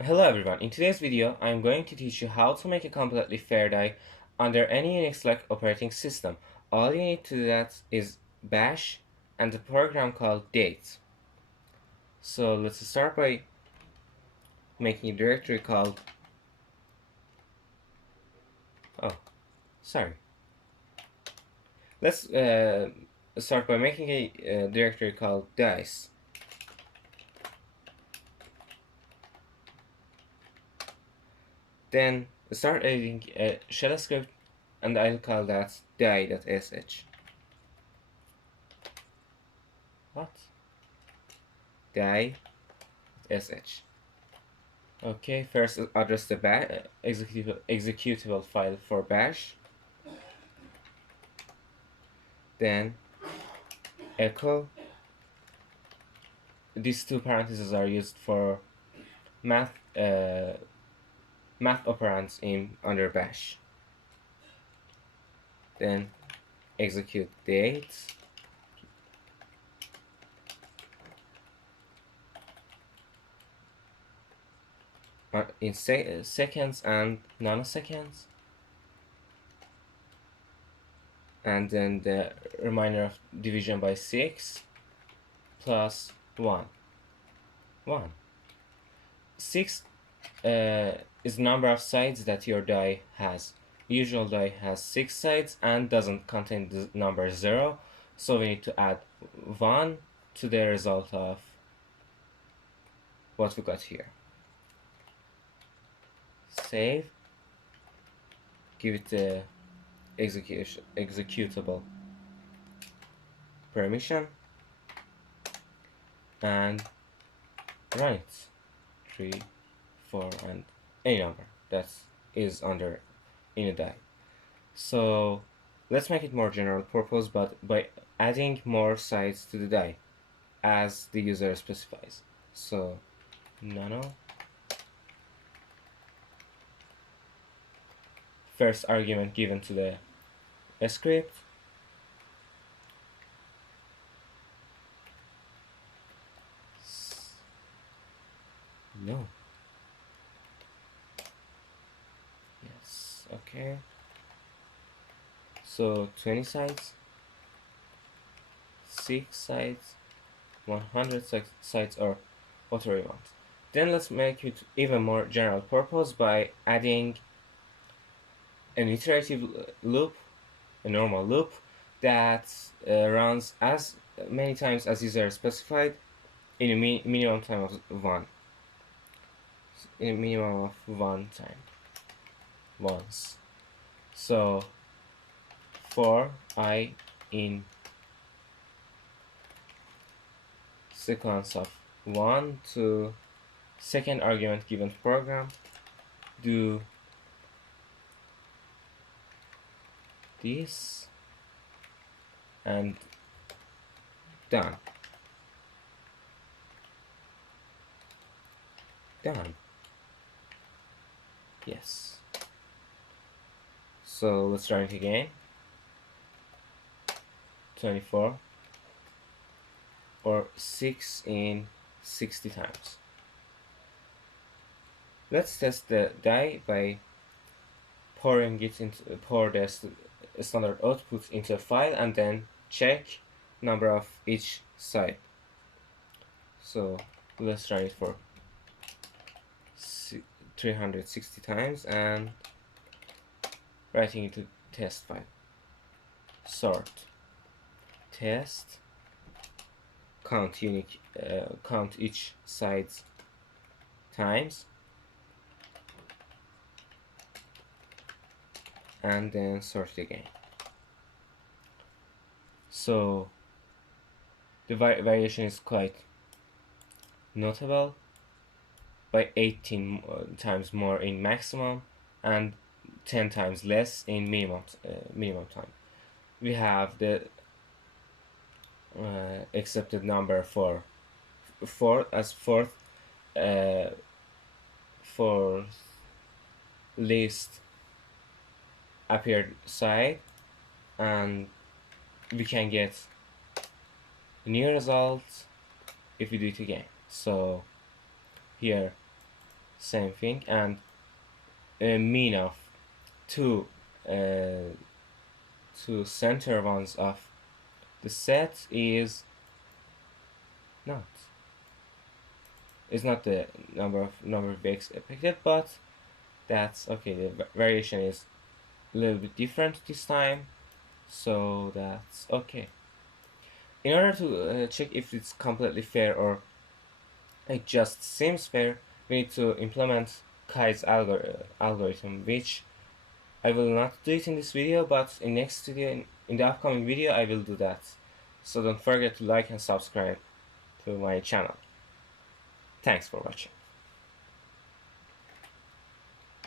Hello everyone, in today's video I'm going to teach you how to make a completely fair die under any Unix-like operating system. All you need to do that is bash and a program called date. So let's start by making a directory called sorry. Let's start by making a directory called dice. Then start editing a shell script and I'll call that die.sh. What? Die.sh. Okay, first address the executable file for bash, then echo. These two parentheses are used for math operands in under bash. Then execute date. In seconds and nanoseconds, and then the reminder of division by 6 plus 1. 6 is the number of sides that your die has. Usual die has 6 sides and doesn't contain the number 0, so we need to add 1 to the result of what we got here. Save, give it the executable permission, and run it. 3, 4, and any number that is under in a die. So let's make it more general purpose, but by adding more sides to the die as the user specifies. So nano, first argument given to the script, no, yes, okay, so 20 sides, 6 sides, 100 sides, or whatever you want. Then let's make it even more general purpose by adding an iterative loop, a normal loop that runs as many times as user specified in a minimum time of 1. In a minimum of 1 time, once. So for I in sequence of 1 to second argument given to program, do this and done. Yes. So let's run it again. 24 or 6 in 60 times. Let's test the die by pour the standard output into a file and then check number of each side. So let's run it for 360 times and writing into test file. Sort test count each side's times, and then sort it again. So the variation is quite notable, by 18 times more in maximum and 10 times less in minimum time. We have the accepted number for fourth least appeared side, and we can get new results if we do it again. So here same thing, and mean of two uh, two center ones of the set not is not the number of we expected, but that's okay. The variation is a little bit different this time, so that's okay. In order to check if it's completely fair or it just seems fair, we need to implement Kai's algorithm, which I will not do it in this video, but in next video, in the upcoming video, I will do that. So don't forget to like and subscribe to my channel. Thanks for watching.